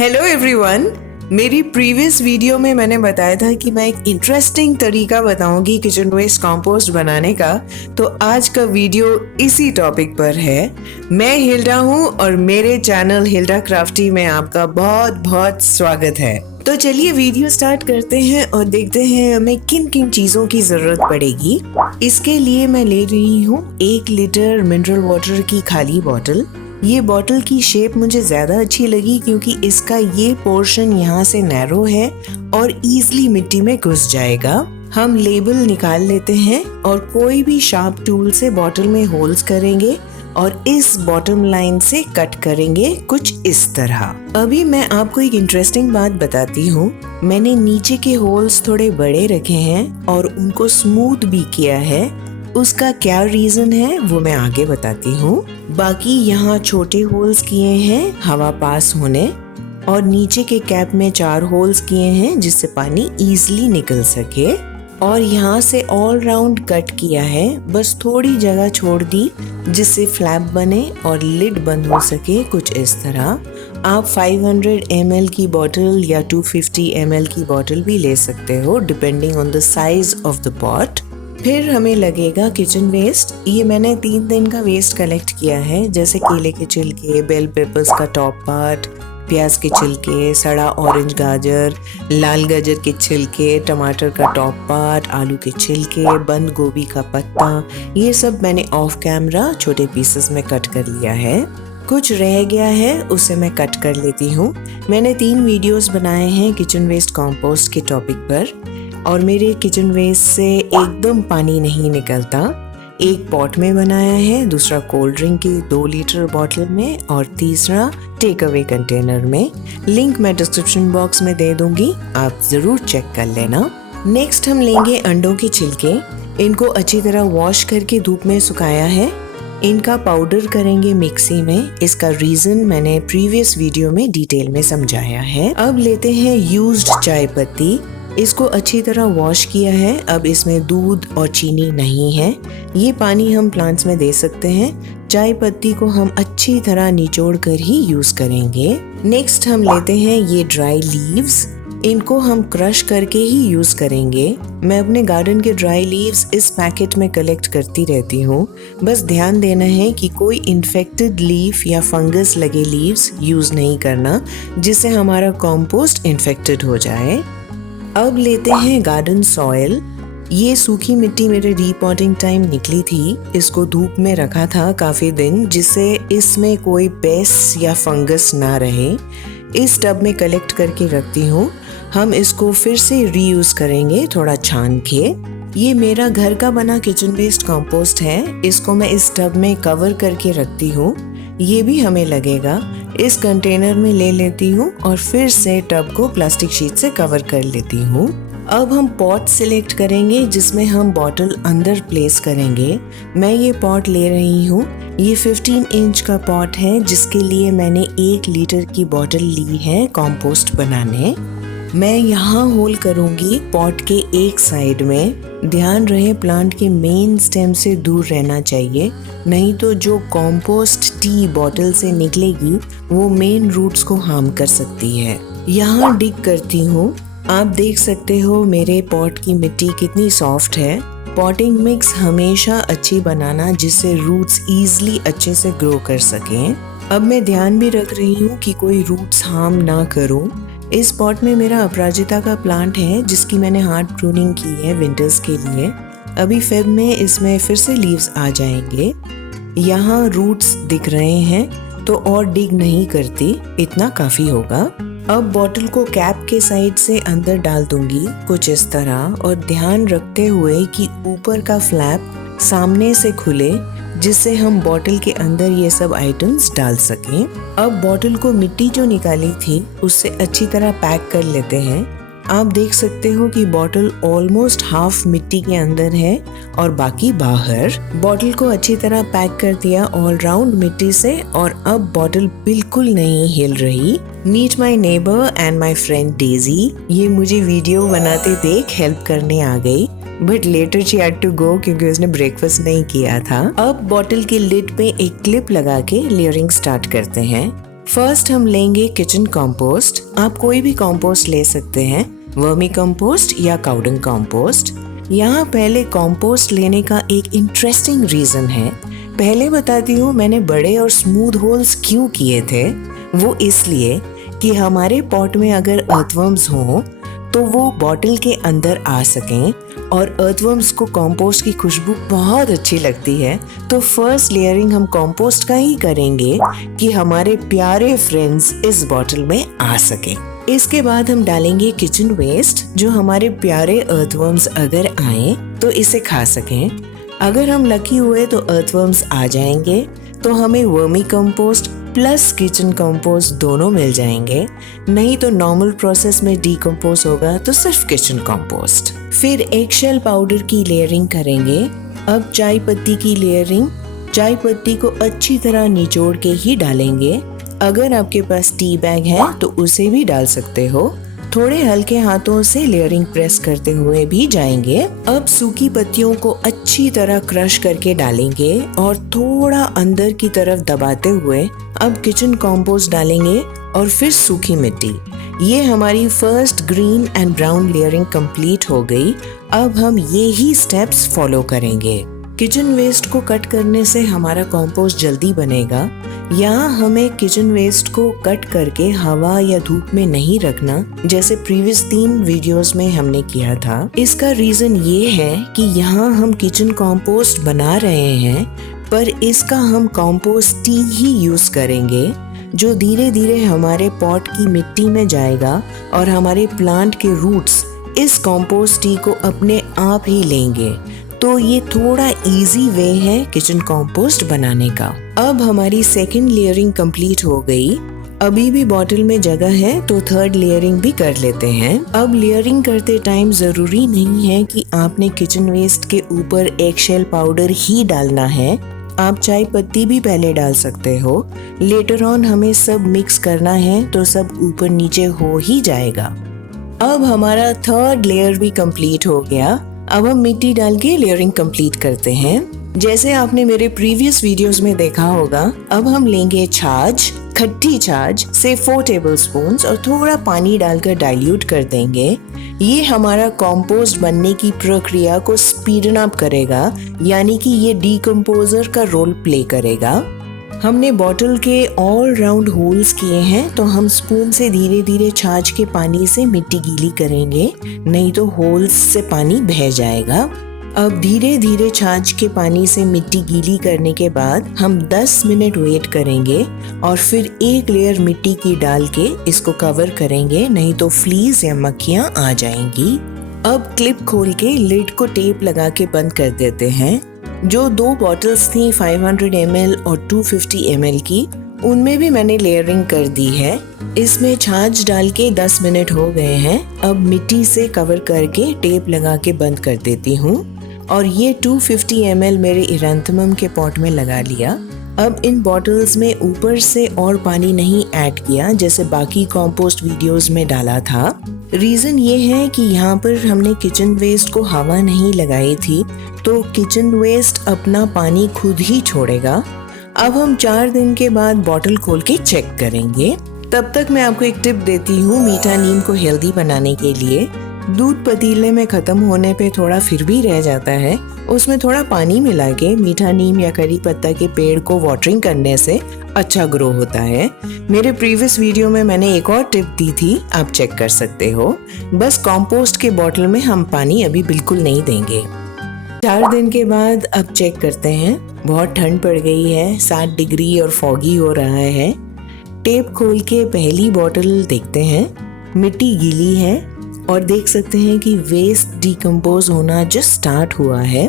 Hello everyone. मेरी previous video में मैंने बताया था कि मैं एक इंटरेस्टिंग तरीका बताऊंगी किचन वेस्ट कंपोस्ट बनाने का, तो आज का वीडियो इसी टॉपिक पर है। मैं हिल्डा हूँ और मेरे चैनल हिल्डा क्राफ्टी में आपका बहुत बहुत स्वागत है। तो चलिए वीडियो स्टार्ट करते हैं और देखते हैं हमें किन किन चीजों की जरूरत पड़ेगी। इसके लिए मैं ले रही हूँ 1 लीटर मिनरल वाटर की खाली बॉटल। ये बॉटल की शेप मुझे ज़्यादा अच्छी लगी क्योंकि इसका ये पोर्शन यहाँ से नैरो है और इजीली मिट्टी में घुस जाएगा। हम लेबल निकाल लेते हैं और कोई भी शार्प टूल से बॉटल में होल्स करेंगे और इस बॉटम लाइन से कट करेंगे कुछ इस तरह। अभी मैं आपको एक इंटरेस्टिंग बात बताती हूँ। मैंने नीचे के होल्स थोड़े बड़े रखे हैं और उनको स्मूथ भी किया है। उसका क्या रीजन है वो मैं आगे बताती हूँ। बाकी यहाँ छोटे होल्स किए हैं हवा पास होने और नीचे के कैप में 4 होल्स किए हैं जिससे पानी इजीली निकल सके। और यहाँ से ऑल राउंड कट किया है, बस थोड़ी जगह छोड़ दी जिससे फ्लैप बने और लिड बंद हो सके कुछ इस तरह। आप 500 ml की बोतल या 250 ml की बोतल भी ले सकते हो depending on the size of the pot. फिर हमें लगेगा किचन वेस्ट। ये मैंने 3 दिन का वेस्ट कलेक्ट किया है, जैसे केले के छिलके, बेल पेपर्स का टॉप पार्ट, प्याज के छिलके, सड़ा ऑरेंज गाजर, लाल गाजर के छिलके, टमाटर का टॉप पार्ट, आलू के छिलके, बंद गोभी का पत्ता। ये सब मैंने ऑफ कैमरा छोटे पीसेस में कट कर लिया है। कुछ रह गया है उसे मैं कट कर लेती हूँ। मैंने 3 वीडियोस बनाए हैं किचन वेस्ट कंपोस्ट के टॉपिक पर और मेरे किचन वेस्ट से एकदम पानी नहीं निकलता। एक पॉट में बनाया है, दूसरा कोल्ड ड्रिंक की 2 लीटर बॉटल में और तीसरा टेक अवे कंटेनर में। लिंक मैं डिस्क्रिप्शन बॉक्स में दे दूंगी, आप जरूर चेक कर लेना। नेक्स्ट हम लेंगे अंडों के छिलके। इनको अच्छी तरह वॉश करके धूप में सुखाया है। इनका पाउडर करेंगे मिक्सी में। इसका रीजन मैंने प्रीवियस वीडियो में डिटेल में समझाया है। अब लेते हैं यूज्ड चाय पत्ती। इसको अच्छी तरह वॉश किया है। अब इसमें दूध और चीनी नहीं है। ये पानी हम प्लांट्स में दे सकते हैं। चाय पत्ती को हम अच्छी तरह निचोड़ कर ही यूज करेंगे। नेक्स्ट हम लेते हैं ये ड्राई लीव्स। इनको हम क्रश करके ही यूज करेंगे। मैं अपने गार्डन के ड्राई लीव्स इस पैकेट में कलेक्ट करती रहती हूँ। बस ध्यान देना है कि कोई इन्फेक्टेड लीफ या फंगस लगे लीव्स यूज नहीं करना, जिससे हमारा कंपोस्ट इन्फेक्टेड हो जाए। अब लेते हैं गार्डन सॉइल। ये सूखी मिट्टी मेरे रीपॉटिंग टाइम निकली थी। इसको धूप में रखा था काफी दिन, जिससे इसमें कोई पेस्ट या फंगस ना रहे। इस टब में कलेक्ट करके रखती हूँ। हम इसको फिर से रीयूज करेंगे थोड़ा छान के। ये मेरा घर का बना किचन वेस्ट कंपोस्ट है। इसको मैं इस टब में कवर करके रखती हूँ। ये भी हमें लगेगा। इस कंटेनर में ले लेती हूँ और फिर से टब को प्लास्टिक शीट से कवर कर लेती हूँ। अब हम पॉट सिलेक्ट करेंगे जिसमें हम बॉटल अंदर प्लेस करेंगे। मैं ये पॉट ले रही हूँ। ये 15 इंच का पॉट है जिसके लिए मैंने 1 लीटर की बॉटल ली है कंपोस्ट बनाने। मैं यहाँ होल करूँगी पॉट के एक साइड में। ध्यान रहे प्लांट के मेन स्टेम से दूर रहना चाहिए, नहीं तो जो कंपोस्ट टी बॉटल से निकलेगी वो मेन रूट्स को हार्म कर सकती है। यहाँ डिग करती हूँ। आप देख सकते हो मेरे पॉट की मिट्टी कितनी सॉफ्ट है। पॉटिंग मिक्स हमेशा अच्छी बनाना जिससे रूट्स इजीली अच्छे से ग्रो कर सकें। अब मैं ध्यान भी रख रही हूँ कि कोई रूट्स हार्म ना करूँ। इस पॉट में मेरा अपराजिता का प्लांट है जिसकी मैंने हार्ड प्रूनिंग की है विंटर्स के लिए। अभी फेब में इसमें फिर से लीव्स आ जाएंगे। यहाँ रूट्स दिख रहे हैं तो और डिग नहीं करती, इतना काफी होगा। अब बॉटल को कैप के साइड से अंदर डाल दूंगी कुछ इस तरह, और ध्यान रखते हुए कि ऊपर का फ्लैप सामने से खुले जिससे हम बॉटल के अंदर ये सब आइटम्स डाल सकें। अब बॉटल को मिट्टी जो निकाली थी उससे अच्छी तरह पैक कर लेते हैं। आप देख सकते हो कि बॉटल ऑलमोस्ट हाफ मिट्टी के अंदर है और बाकी बाहर। बॉटल को अच्छी तरह पैक कर दिया ऑल राउंड मिट्टी से और अब बॉटल बिल्कुल नहीं हिल रही। Meet my neighbour and my friend Daisy. ये मुझे वीडियो बनाते देख हेल्प करने आ गई, but later she had to go क्योंकि उसने ब्रेकफास्ट नहीं किया था। अब बॉटल के लिड पे एक क्लिप लगा के लेयरिंग स्टार्ट करते हैं। फर्स्ट हम लेंगे किचन कंपोस्ट। आप कोई भी कंपोस्ट ले सकते हैं, वर्मी कंपोस्ट या काउडंग कंपोस्ट। यहाँ पहले कंपोस्ट लेने का एक इंटरेस्टिंग रीजन है। पहले बताती हूँ मैंने बड़े और स्मूथ होल्स क्यों किए थे। वो इसलिए कि हमारे पॉट में अगर अर्थवर्म्स हों तो वो बॉटल के अंदर आ सकें, और अर्थवर्म्स को कंपोस्ट की खुशबू बहुत अच्छी लगती है। तो फर्स्ट लेयरिंग हम कंपोस्ट का ही करेंगे कि हमारे प्यारे फ्रेंड्स इस बॉटल में आ सकें। इसके बाद हम डालेंगे किचन वेस्ट, जो हमारे प्यारे अर्थवर्म्स अगर आए तो इसे खा सकें। अगर हम लकी हुए तो अर्थवर्म्स आ जाएंगे तो हमें vermi compost plus kitchen compost दोनों मिल जाएंगे। नहीं तो नॉर्मल प्रोसेस में डीकम्पोज होगा तो सिर्फ किचन कंपोस्ट। फिर एगशेल पाउडर की लेयरिंग करेंगे। अब चाय पत्ती की लेयरिंग, चाय पत्ती को अच्छी तरह निचोड़ के ही डालेंगे। अगर आपके पास टी बैग है तो उसे भी डाल सकते हो। थोड़े हल्के हाथों से लेयरिंग प्रेस करते हुए भी जाएंगे। अब सूखी पत्तियों को अच्छी तरह क्रश करके डालेंगे और थोड़ा अंदर की तरफ दबाते हुए अब किचन कंपोस्ट डालेंगे और फिर सूखी मिट्टी। ये हमारी first green and brown layering complete हो गई। अब हम ये ही स्टेप्स फॉलो करेंगे। किचन वेस्ट को कट करने से हमारा कंपोस्ट जल्दी बनेगा। यहाँ हमें किचन वेस्ट को कट करके हवा या धूप में नहीं रखना, जैसे प्रीवियस 3 वीडियोस में हमने किया था। इसका रीजन ये है कि यहाँ हम किचन कंपोस्ट बना रहे हैं, पर इसका हम कंपोस्ट टी ही यूज करेंगे, जो धीरे धीरे हमारे पॉट की मिट्टी में जाएगा और हमारे प्लांट के रूट्स इस कंपोस्ट टी को अपने आप ही लेंगे। तो ये थोड़ा इजी वे है किचन कंपोस्ट बनाने का। अब हमारी सेकंड लेयरिंग कंप्लीट हो गई। अभी भी बॉटल में जगह है तो थर्ड लेयरिंग भी कर लेते हैं। अब लेयरिंग करते टाइम जरूरी नहीं है कि आपने किचन वेस्ट के ऊपर एगशेल पाउडर ही डालना है। आप चाय पत्ती भी पहले डाल सकते हो। लेटर ऑन हमें सब मिक्स करना है तो सब ऊपर नीचे हो ही जाएगा। अब हमारा थर्ड लेयर भी कंप्लीट हो गया। अब हम मिट्टी डाल के लेयरिंग कंप्लीट करते हैं। जैसे आपने मेरे प्रीवियस वीडियोस में देखा होगा, अब हम लेंगे छाछ, खट्टी छाछ से 4 टेबलस्पून्स और थोड़ा पानी डालकर डाइल्यूट कर देंगे। ये हमारा कंपोस्ट बनने की प्रक्रिया को स्पीडन अप करेगा, यानी कि ये डीकम्पोजर का रोल प्ले करेगा। हमने बॉटल के ऑल राउंड होल्स किए हैं, तो हम स्पून से धीरे धीरे छाछ के पानी से मिट्टी गीली करेंगे, नहीं तो होल्स से पानी बह जाएगा। अब धीरे धीरे छाछ के पानी से मिट्टी गीली करने के बाद हम 10 मिनट वेट करेंगे और फिर एक लेयर मिट्टी की डाल के इसको कवर करेंगे, नहीं तो फ्लीज या मक्खियाँ आ जाएंगी। अब क्लिप खोल के लिड को टेप लगा के बंद कर देते हैं। जो 2 बॉटल्स थी 500 ml और 250 ml की, उनमें भी मैंने लेयरिंग कर दी है। इसमें छाछ डाल के 10 मिनट हो गए हैं। अब मिट्टी से कवर करके टेप लगा के बंद कर देती हूँ और ये 250 ml मेरे इरेंथमम के पॉट में लगा लिया। अब इन बॉटल्स में ऊपर से और पानी नहीं ऐड किया जैसे बाकी कंपोस्ट वीडियोस में डाला था। रीजन ये है कि यहाँ पर हमने किचन वेस्ट को हवा नहीं लगाई थी, तो किचन वेस्ट अपना पानी खुद ही छोड़ेगा। अब हम 4 दिन के बाद बॉटल खोल के चेक करेंगे। तब तक मैं आपको एक टिप देती हूँ मीठा नीम को हेल्दी बनाने के लिए। दूध पतीले में खत्म होने पे थोड़ा फिर भी रह जाता है, उसमें थोड़ा पानी मिला के मीठा नीम या करी पत्ता के पेड़ को वाटरिंग करने से अच्छा ग्रो होता है। मेरे प्रीवियस वीडियो में मैंने एक और टिप दी थी, आप चेक कर सकते हो। बस कंपोस्ट के बॉटल में हम पानी अभी बिल्कुल नहीं देंगे। 4 दिन के बाद अब चेक करते हैं। बहुत ठंड पड़ गई है, 7 डिग्री और फॉगी हो रहा है। टेप खोल के पहली बॉटल देखते हैं। मिट्टी गीली है और देख सकते हैं कि वेस्ट डिकम्पोज होना जस्ट स्टार्ट हुआ है।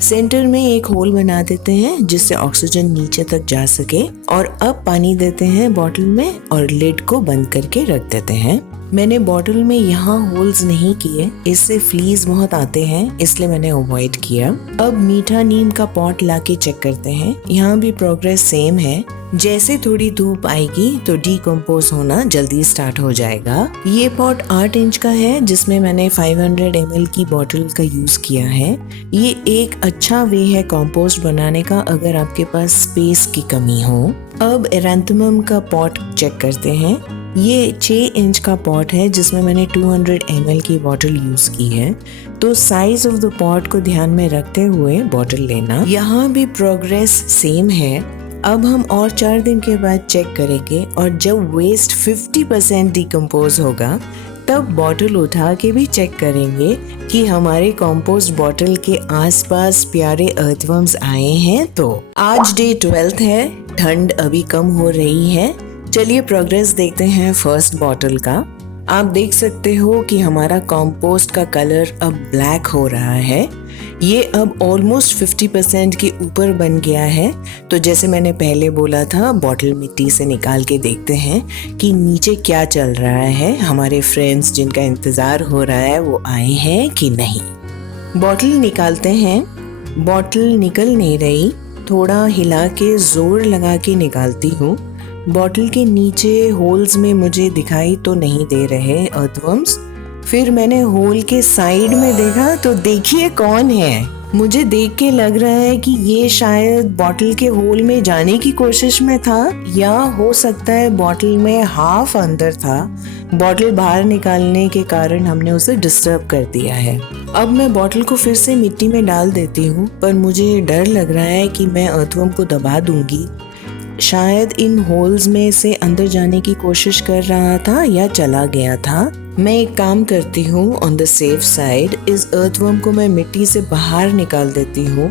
सेंटर में एक होल बना देते हैं जिससे ऑक्सीजन नीचे तक जा सके और अब पानी देते हैं बॉटल में और लिड को बंद करके रख देते हैं। मैंने बॉटल में यहाँ होल्स नहीं किए, इससे फ्लीज बहुत आते हैं, इसलिए मैंने अवॉइड किया। अब मीठा नीम का पॉट लाके चेक करते हैं। यहाँ भी प्रोग्रेस सेम है। जैसे थोड़ी धूप आएगी तो डीकम्पोज होना जल्दी स्टार्ट हो जाएगा। ये पॉट 8 इंच का है जिसमें मैंने 500 ml की बॉटल का यूज किया है। ये एक अच्छा वे है कंपोस्ट बनाने का अगर आपके पास स्पेस की कमी हो। अब एरेंथमम का पॉट चेक करते हैं। ये 6 इंच का पॉट है जिसमें मैंने 200 ml की बॉटल यूज की है। तो साइज ऑफ द पॉट को ध्यान में रखते हुए बॉटल लेना। यहाँ भी प्रोग्रेस सेम है। अब हम और 4 दिन के बाद चेक करेंगे और जब वेस्ट 50% डिकम्पोज होगा तब बॉटल उठा के भी चेक करेंगे कि हमारे कंपोस्ट बॉटल के आसपास प्यारे अर्थवर्म्स आए हैं। तो आज डे 12 है, ठंड अभी कम हो रही है। चलिए प्रोग्रेस देखते हैं फर्स्ट बॉटल का। आप देख सकते हो कि हमारा कंपोस्ट का कलर अब ब्लैक हो रहा है। ये अब ऑलमोस्ट 50% के ऊपर बन गया है। तो जैसे मैंने पहले बोला था, बॉटल मिट्टी से निकाल के देखते हैं कि नीचे क्या चल रहा है। हमारे फ्रेंड्स जिनका इंतज़ार हो रहा है वो आए हैं कि नहीं। बॉटल निकालते हैं। बॉटल निकल नहीं रही, थोड़ा हिला के जोर लगा के निकालती हूँ। बॉटल के नीचे होल्स में मुझे दिखाई तो नहीं दे रहे अर्थवर्म्स। फिर मैंने होल के साइड में देखा तो देखिए कौन है। मुझे देख के लग रहा है कि ये शायद बॉटल के होल में जाने की कोशिश में था, या हो सकता है बॉटल में हाफ अंदर था। बॉटल बाहर निकालने के कारण हमने उसे डिस्टर्ब कर दिया है। अब मैं बॉटल को फिर से मिट्टी में डाल देती हूँ, पर मुझे डर लग रहा है कि मैं अर्थवर्म को दबा दूंगी। शायद इन होल्स में से अंदर जाने की कोशिश कर रहा था या चला गया था। मैं एक काम करती हूँ, ऑन द सेफ साइड इस अर्थवर्म को मैं मिट्टी से बाहर निकाल देती हूँ।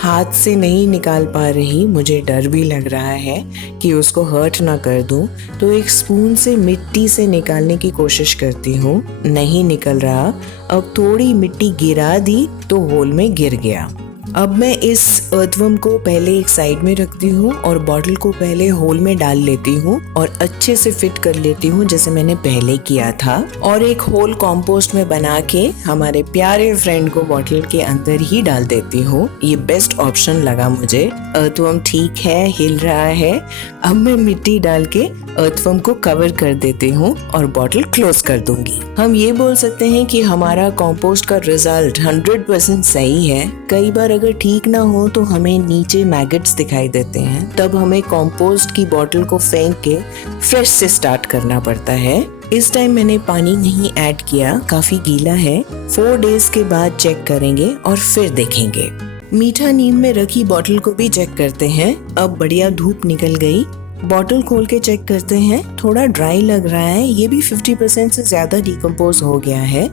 हाथ से नहीं निकाल पा रही, मुझे डर भी लग रहा है कि उसको हर्ट ना कर दूँ। तो एक स्पून से मिट्टी से निकालने की कोशिश करती हूँ, नहीं निकल रहा। अब थोड़ी मिट्टी गिरा दी तो होल में गिर गया। अब मैं इस अर्थवर्म को पहले एक साइड में रखती हूँ और बॉटल को पहले होल में डाल लेती हूँ और अच्छे से फिट कर लेती हूँ जैसे मैंने पहले किया था। और एक होल कंपोस्ट में बना के हमारे प्यारे फ्रेंड को बॉटल के अंदर ही डाल देती हूँ। ये बेस्ट ऑप्शन लगा मुझे। अर्थवर्म ठीक है, हिल रहा है। अब मैं मिट्टी डाल के अर्थवर्म को कवर कर देती हूँ और बॉटल क्लोज कर दूंगी। हम ये बोल सकते हैं कि हमारा कंपोस्ट का रिजल्ट 100% सही है। कई बार अगर ठीक ना हो तो हमें नीचे मैगट्स दिखाई देते हैं, तब हमें कंपोस्ट की बोतल को फेंक के फ्रेश से स्टार्ट करना पड़ता है। इस टाइम मैंने पानी नहीं ऐड किया, काफी गीला है। 4 डेज के बाद चेक करेंगे और फिर देखेंगे। मीठा नीम में रखी बोतल को भी चेक करते हैं। अब बढ़िया धूप निकल गई। बॉटल खोल के चेक करते हैं, थोड़ा ड्राई लग रहा है। ये भी 50% से ज्यादा डिकम्पोज हो गया है।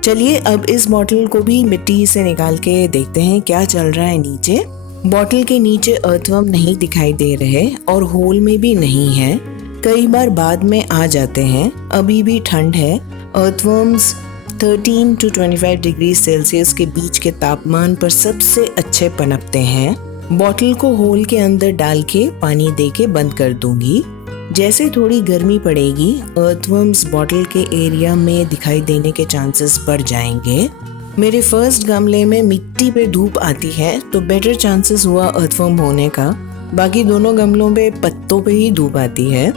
चलिए अब इस बॉटल को भी मिट्टी से निकाल के देखते हैं क्या चल रहा है नीचे। बॉटल के नीचे अर्थवर्म नहीं दिखाई दे रहे और होल में भी नहीं है। कई बार बाद में आ जाते हैं। अभी भी ठंड है। अर्थवर्म्स 13 to 25 डिग्री सेल्सियस के बीच के तापमान पर सबसे अच्छे पनपते हैं। बॉटल को होल के अंदर डाल के पानी दे के बंद कर दूंगी। जैसे थोड़ी गर्मी पड़ेगी, अर्थवर्म्स बॉटल के एरिया में दिखाई देने के चांसेस बढ़ जाएंगे। मेरे फर्स्ट गमले में मिट्टी पे धूप आती है तो बेटर चांसेस हुआ अर्थवर्म होने का। बाकी दोनों गमलों पे पत्तों पे ही धूप आती है।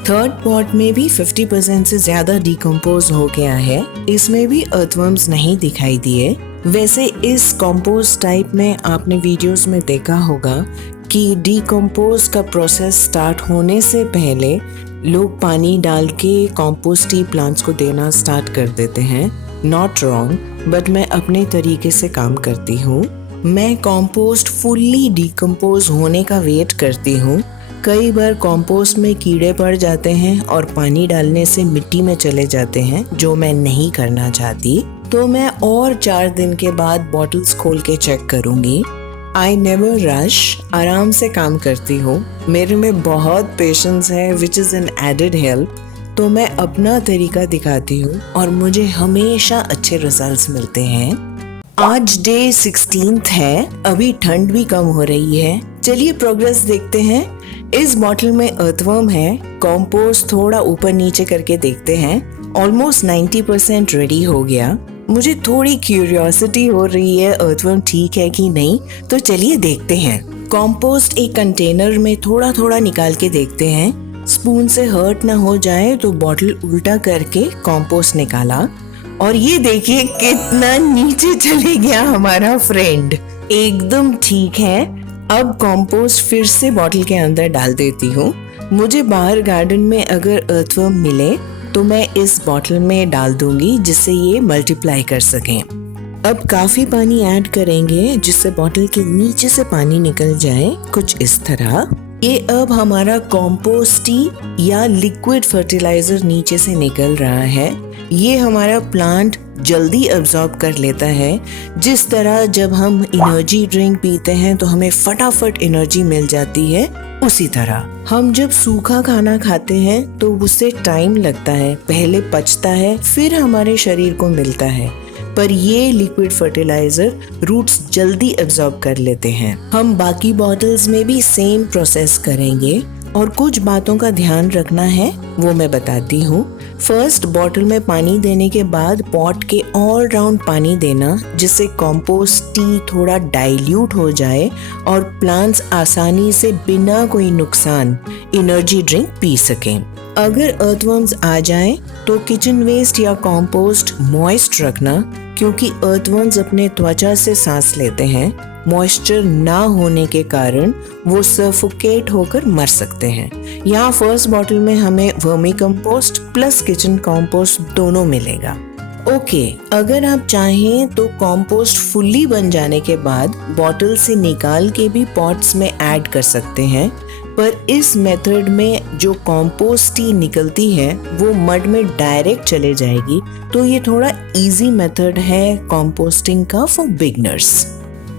थर्ड पॉट में भी 50% से ज्यादा डिकम्पोज हो गया है। इसमें भी अर्थवर्म्स नहीं दिखाई दिए। वैसे इस कंपोस्ट टाइप में आपने वीडियोस में देखा होगा कि डिकम्पोज का प्रोसेस स्टार्ट होने से पहले लोग पानी डाल के कंपोस्टी प्लांट्स को देना स्टार्ट कर देते हैं। नॉट रॉन्ग, बट मैं अपने तरीके से काम करती हूँ। मैं कंपोस्ट फुल्ली डिकम्पोज होने का वेट करती हूँ। कई बार कंपोस्ट में कीड़े पड़ जाते हैं और पानी डालने से मिट्टी में चले जाते हैं, जो मैं नहीं करना चाहती। तो मैं और 4 दिन के बाद बॉटल्स खोल के चेक करूंगी। आई नेवर रश, आराम से काम करती हूँ। मेरे में बहुत पेशेंस है, which is an added help. तो मैं अपना तरीका दिखाती हूँ और मुझे हमेशा अच्छे रिजल्ट्स मिलते हैं। आज डे 16 है, अभी ठंड भी कम हो रही है। चलिए प्रोग्रेस देखते हैं। इस बॉटल में अर्थवर्म है। कंपोस्ट थोड़ा ऊपर नीचे करके देखते हैं। ऑलमोस्ट 90% रेडी हो गया। मुझे थोड़ी क्यूरियोसिटी हो रही है अर्थवर्म ठीक है कि नहीं, तो चलिए देखते हैं। कंपोस्ट एक कंटेनर में थोड़ा थोड़ा निकाल के देखते हैं। स्पून से हर्ट ना हो जाए तो बॉटल उल्टा करके कंपोस्ट निकाला और ये देखिए कितना नीचे चले गया हमारा फ्रेंड। एकदम ठीक है। अब कंपोस्ट फिर से बॉटल के अंदर डाल देती हूँ। मुझे बाहर गार्डन में अगर अर्थवर्म मिले तो मैं इस बॉटल में डाल दूंगी जिससे ये मल्टीप्लाई कर सकें। अब काफी पानी ऐड करेंगे जिससे बॉटल के नीचे से पानी निकल जाए, कुछ इस तरह। ये अब हमारा कंपोस्टी या लिक्विड फर्टिलाइजर नीचे से निकल रहा है। ये हमारा प्लांट जल्दी अब्सॉर्ब कर लेता है। जिस तरह जब हम एनर्जी ड्रिंक पीते हैं तो हमें फटाफट एनर्जी मिल जाती है, उसी तरह हम जब सूखा खाना खाते हैं तो उससे टाइम लगता है, पहले पचता है फिर हमारे शरीर को मिलता है, पर ये लिक्विड फर्टिलाइजर रूट्स जल्दी अब्सॉर्ब कर लेते हैं। हम बाकी बॉटल्स में भी सेम प्रोसेस करेंगे और कुछ बातों का ध्यान रखना है, वो मैं बताती हूँ। फर्स्ट, बॉटल में पानी देने के बाद पॉट के ऑल राउंड पानी देना जिससे कंपोस्ट टी थोड़ा डाइल्यूट हो जाए और प्लांट्स आसानी से बिना कोई नुकसान एनर्जी ड्रिंक पी सकें। अगर अर्थवर्म्स आ जाएं तो किचन वेस्ट या कंपोस्ट मॉइस्ट रखना, क्योंकि अर्थवर्म्स अपने त्वचा से सांस लेते हैं। मॉइस्चर ना होने के कारण वो सफोकेट होकर मर सकते हैं। यहाँ फर्स्ट बॉटल में हमें vermi compost plus kitchen compost दोनों मिलेगा। ओके, अगर आप चाहें तो कंपोस्ट फुल्ली बन जाने के बाद बॉटल से निकाल के भी पॉट्स में ऐड कर सकते हैं, पर इस मेथड में जो कंपोस्ट टी निकलती है वो मड में डायरेक्ट चले जाएगी, तो ये थोड़ा इजी मेथड है कंपोस्टिंग का फॉर बिगनर्स।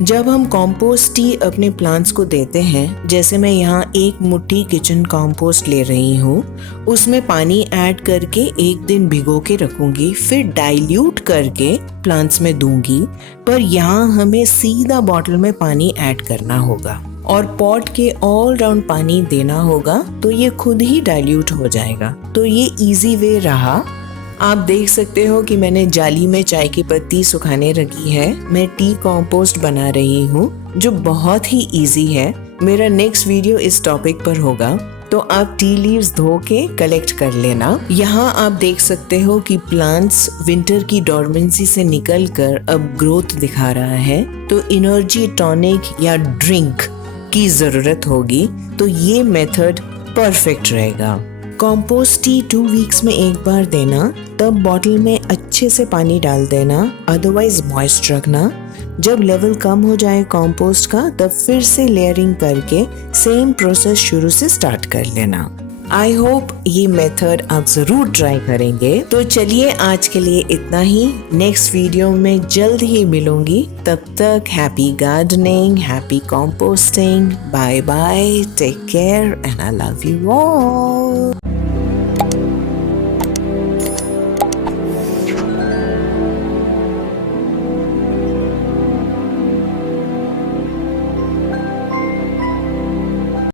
जब हम कंपोस्ट टी अपने प्लांट्स को देते हैं, जैसे मैं यहाँ 1 मुट्ठी किचन कंपोस्ट ले रही हूँ, उसमें पानी ऐड करके 1 दिन भिगो के रखूंगी, फिर डाइल्यूट करके प्लांट्स में दूंगी। पर यहाँ हमें सीधा बॉटल में पानी ऐड करना होगा और पॉट के ऑल राउंड पानी देना होगा, तो ये खुद ही डाइल्यूट हो जाएगा। तो ये इजी वे रहा। आप देख सकते हो कि मैंने जाली में चाय की पत्ती सुखाने रखी है। मैं टी कंपोस्ट बना रही हूँ जो बहुत ही इजी है। मेरा नेक्स्ट वीडियो इस टॉपिक पर होगा, तो आप टी लीव्स धो के कलेक्ट कर लेना। यहाँ आप देख सकते हो कि प्लांट्स विंटर की डॉर्मेंसी से निकलकर अब ग्रोथ दिखा रहा है, तो एनर्जी टॉनिक या ड्रिंक की जरूरत होगी, तो ये मेथड परफेक्ट रहेगा। कंपोस्ट टी 2 वीक्स में एक बार देना, तब बॉटल में अच्छे से पानी डाल देना, अदरवाइज मॉइस्ट रखना। जब लेवल कम हो जाए कंपोस्ट का, तब फिर से लेयरिंग करके सेम प्रोसेस शुरू से स्टार्ट कर लेना। आई होप ये मेथड आप जरूर ट्राई करेंगे। तो चलिए आज के लिए इतना ही। नेक्स्ट वीडियो में जल्द ही मिलूंगी। तब तक happy gardening, happy composting, bye bye, take care and I love you all.